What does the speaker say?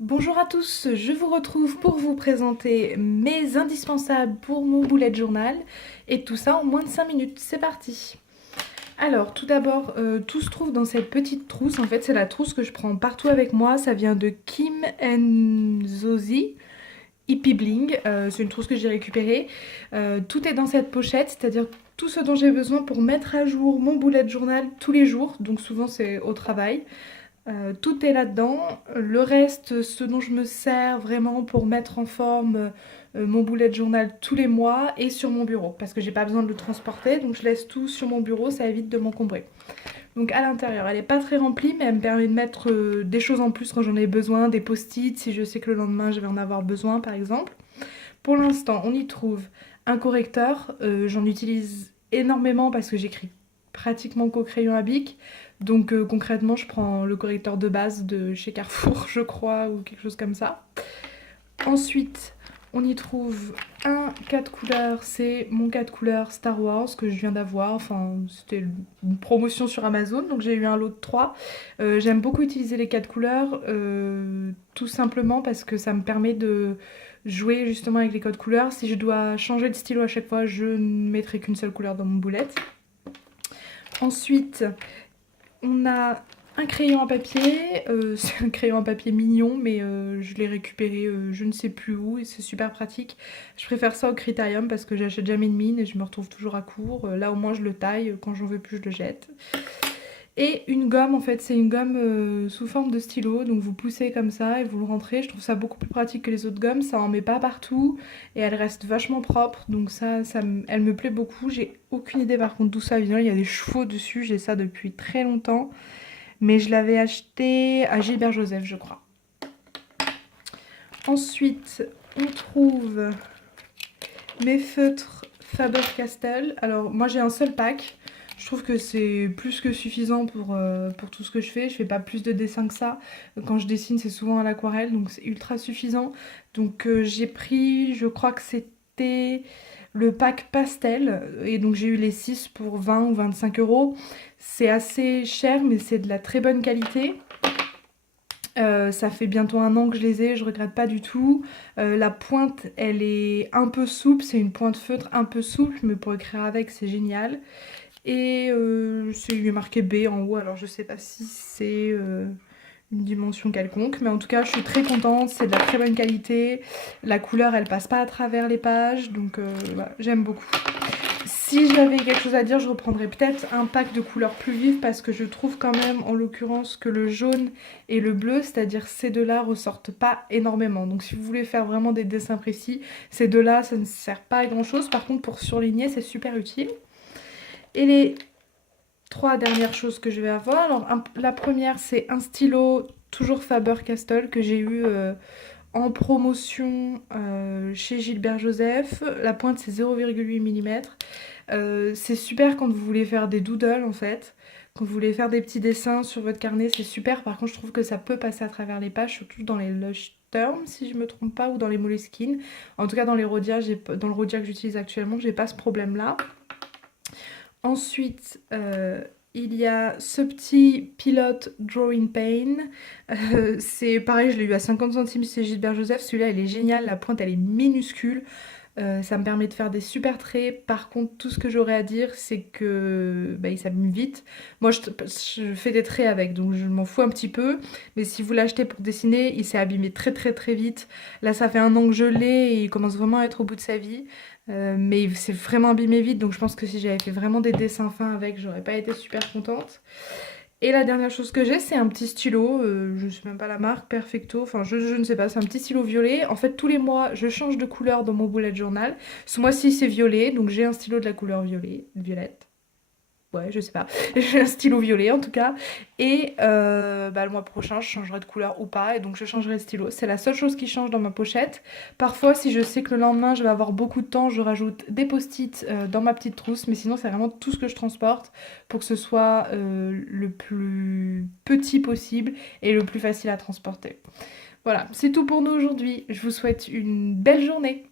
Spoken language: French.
Bonjour à tous, je vous retrouve pour vous présenter mes indispensables pour mon bullet journal et tout ça en moins de 5 minutes, c'est parti. Alors tout d'abord, tout se trouve dans cette petite trousse, en fait c'est la trousse que je prends partout avec moi, ça vient de Kim Zozi, Hippie Bling, c'est une trousse que j'ai récupérée. Tout est dans cette pochette, c'est-à-dire tout ce dont j'ai besoin pour mettre à jour mon bullet journal tous les jours, donc souvent c'est au travail. Tout est là-dedans. Le reste, ce dont je me sers vraiment pour mettre en forme mon bullet journal tous les mois est sur mon bureau parce que j'ai pas besoin de le transporter, donc je laisse tout sur mon bureau, ça évite de m'encombrer. Donc à l'intérieur, elle est pas très remplie, mais elle me permet de mettre des choses en plus quand j'en ai besoin, des post-it si je sais que le lendemain je vais en avoir besoin par exemple. Pour l'instant, on y trouve un correcteur. J'en utilise énormément parce que j'écris pratiquement qu'au crayon à bic. Donc concrètement, je prends le correcteur de base de chez Carrefour, je crois, ou quelque chose comme ça. Ensuite, on y trouve un 4 couleurs, c'est mon 4 couleurs Star Wars que je viens d'avoir. Enfin, c'était une promotion sur Amazon, donc j'ai eu un lot de 3. J'aime beaucoup utiliser les 4 couleurs, tout simplement parce que ça me permet de jouer justement avec les codes couleurs. Si je dois changer de stylo à chaque fois, je ne mettrai qu'une seule couleur dans mon boulette. Ensuite, on a un crayon à papier, c'est un crayon à papier mignon, mais je l'ai récupéré je ne sais plus où et c'est super pratique. Je préfère ça au Critérium parce que j'achète jamais de mine et je me retrouve toujours à court. Là au moins je le taille, quand j'en veux plus je le jette. Et une gomme, en fait, c'est une gomme sous forme de stylo, donc vous poussez comme ça et vous le rentrez. Je trouve ça beaucoup plus pratique que les autres gommes, ça en met pas partout et elle reste vachement propre, donc elle me plaît beaucoup. J'ai aucune idée par contre d'où ça vient, il y a des chevaux dessus, j'ai ça depuis très longtemps, mais je l'avais acheté à Gilbert Joseph, je crois. Ensuite, on trouve mes feutres Faber-Castell. Alors moi j'ai un seul pack. Je trouve que c'est plus que suffisant pour tout ce que je fais. Je fais pas plus de dessins que ça. Quand je dessine, c'est souvent à l'aquarelle, donc c'est ultra suffisant. Donc j'ai pris, je crois que c'était le pack pastel, et donc j'ai eu les 6 pour 20 ou 25 euros. C'est assez cher, mais c'est de la très bonne qualité. Ça fait bientôt un an que je les ai, je regrette pas du tout. La pointe, elle est un peu souple, c'est une pointe feutre un peu souple, mais pour écrire avec, c'est génial. Et il est marqué B en haut, alors je sais pas si c'est une dimension quelconque, mais en tout cas, je suis très contente, c'est de la très bonne qualité. La couleur, elle passe pas à travers les pages, donc voilà, j'aime beaucoup. Si j'avais quelque chose à dire, je reprendrais peut-être un pack de couleurs plus vives parce que je trouve quand même en l'occurrence que le jaune et le bleu, c'est-à-dire ces deux-là, ressortent pas énormément. Donc si vous voulez faire vraiment des dessins précis, ces deux-là, ça ne sert pas à grand-chose. Par contre, pour surligner, c'est super utile. Et les 3 dernières choses que je vais avoir, alors la première, c'est un stylo toujours Faber-Castell que j'ai eu en promotion chez Gilbert Joseph. La pointe, c'est 0,8 mm. C'est super quand vous voulez faire des doodles en fait. Quand vous voulez faire des petits dessins sur votre carnet, c'est super. Par contre, je trouve que ça peut passer à travers les pages, surtout dans les Lush Terms, si je me trompe pas, ou dans les Moleskine. En tout cas, dans le Rhodia que j'utilise actuellement, j'ai pas ce problème-là. Ensuite, il y a ce petit Pilote Drawing Pen. C'est pareil, je l'ai eu à 50 centimes chez Gilbert Joseph. Celui-là, il est génial. La pointe, elle est minuscule. Ça me permet de faire des super traits. Par contre, tout ce que j'aurais à dire, c'est que il s'abîme vite. Moi, je fais des traits avec, donc je m'en fous un petit peu. Mais si vous l'achetez pour dessiner, il s'est abîmé très très très vite. Là, ça fait un an que je l'ai et il commence vraiment à être au bout de sa vie. Mais il s'est vraiment abîmé vite, donc je pense que si j'avais fait vraiment des dessins fins avec, j'aurais pas été super contente. Et la dernière chose que j'ai, c'est un petit stylo, je sais même pas la marque, Perfecto, enfin je ne sais pas, c'est un petit stylo violet. En fait, tous les mois, je change de couleur dans mon bullet journal. Ce mois-ci, c'est violet, donc j'ai un stylo de la couleur violette. Ouais, je sais pas. J'ai un stylo violet en tout cas. Et le mois prochain, je changerai de couleur ou pas. Et donc, je changerai de stylo. C'est la seule chose qui change dans ma pochette. Parfois, si je sais que le lendemain, je vais avoir beaucoup de temps, je rajoute des post-it dans ma petite trousse. Mais sinon, c'est vraiment tout ce que je transporte pour que ce soit le plus petit possible et le plus facile à transporter. Voilà, c'est tout pour nous aujourd'hui. Je vous souhaite une belle journée.